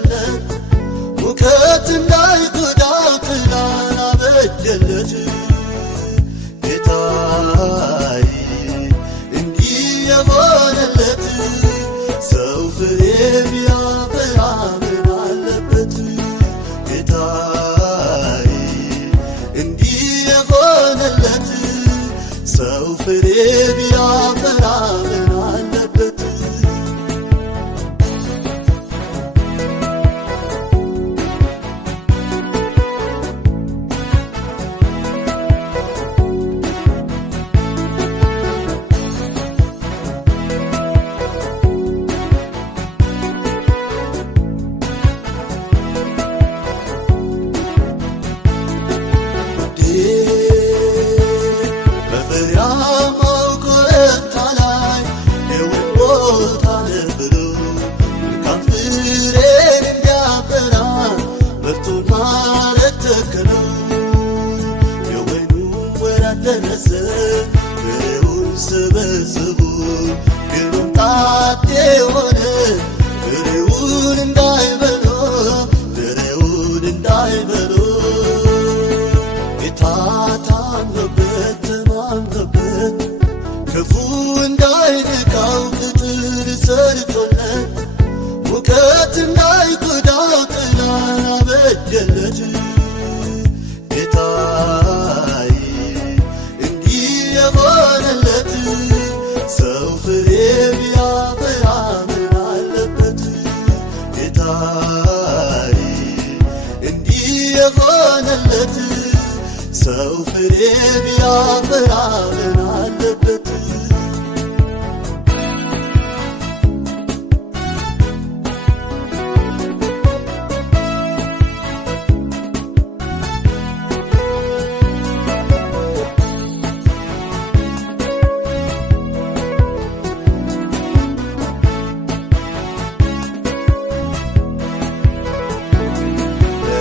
ሰርቶለት ሙከት እንዳይጎዳው ጥላን አበጀለት። ጌታዬ እንዲህ የሆነለት ሰው ፍሬ ቢያፈራ ምን አለበት? ጌታዬ እንዲህ የሆነለት ሰው ፍሬ ቢያፈራ ምን አለበት? በፍሬያማው ኮረብታ ላይ የወይን ቦታ ነበረ። መልካም ፍሬን እንዲያፈራ ምርቱን ማረግ ተከለው። የወይኑ ወራት ደረሰ፣ ፍሬውን ሰበሰቡ። ግን ሆምጣጤ ሆነ ፍሬውን እንዳይበሉ፣ ፍሬውን እንዳይበሉ። ጌታ ታምኖበት ተማምኖበት ክፉ እንዳይነካው ቅጥር ሰርቶለት ሙከት እንዳይጎዳው ጥላን አበጀለት። ጌታዬ እንዲህ የሆነለት ሰው ፍሬ ቢያፈራ ምን አለበት? ጌታዬ እንዲህ የሆነለት ሰው ፍሬ ቢያፈራ ምን አለበት?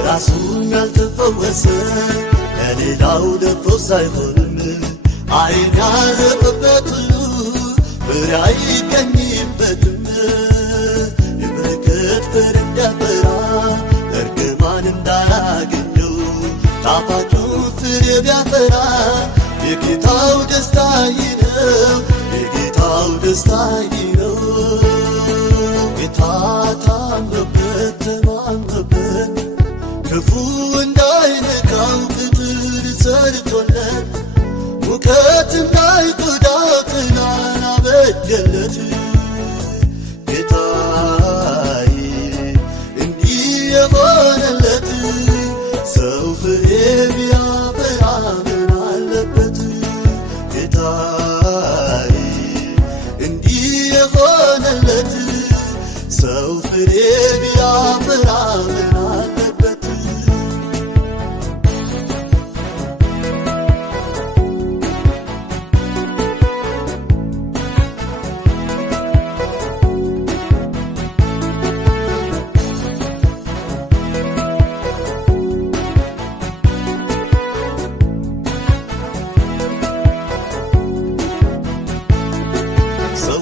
ራሱን ያልተፈወሰ ለሌላው ለፈውስ አይሆንም። ዓይን ያረፈበት ሁሉ ፍሬ አይገኝበትም። የበረከት ፍሬ እንዲያፈራ እርግማን እንዳያገኘው ጣፋጩን ፍሬ ቢያፈራ የጌታው ደስታ ይህ ነው፣ የጌታው ደስታ ይህ ነው። ጌታ ታምኖበት ተማምኖበት ክፉ እንዳይነካው ቅጥር ሰርቶለት ሙከት እንዳይጎዳው ጥላን አበጀለት። ጌታዬ እንዲህ የሆነለት ሰው ፍሬ ቢያፈራ ምን አለበት? ጌታዬ እንዲህ የሆነለት ሰው ፍሬ ቢያፈራ ምን አለበት? ሰው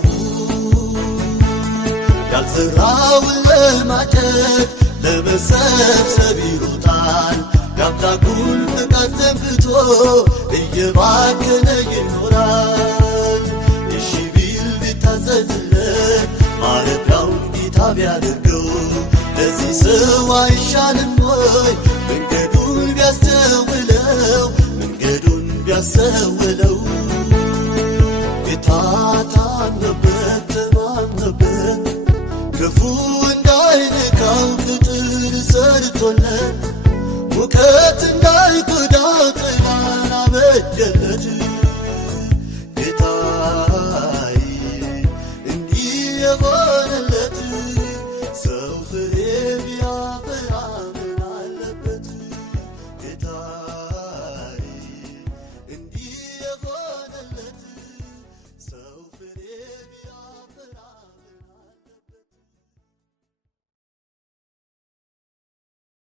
ያልዘራውን ለማጨድ ለመሰብሰብ ይሮጣል። የአምላኩን ፍቃድ ዘንግቶ እየባከነ ይኖራል። እሺ ቢል ቢታዘዝለት ማረፊያውን ጌታ ቢያደርገው ለዚህ ሰው አይሻልም ወይ? መንገዱን ቢያስተውለው፣ መንገዱን ቢያስተውለው። ጌታ ታምኖበት ተማምኖበት ክፉ እንዳይነካው ቅጥር ሰርቶለት ሙከት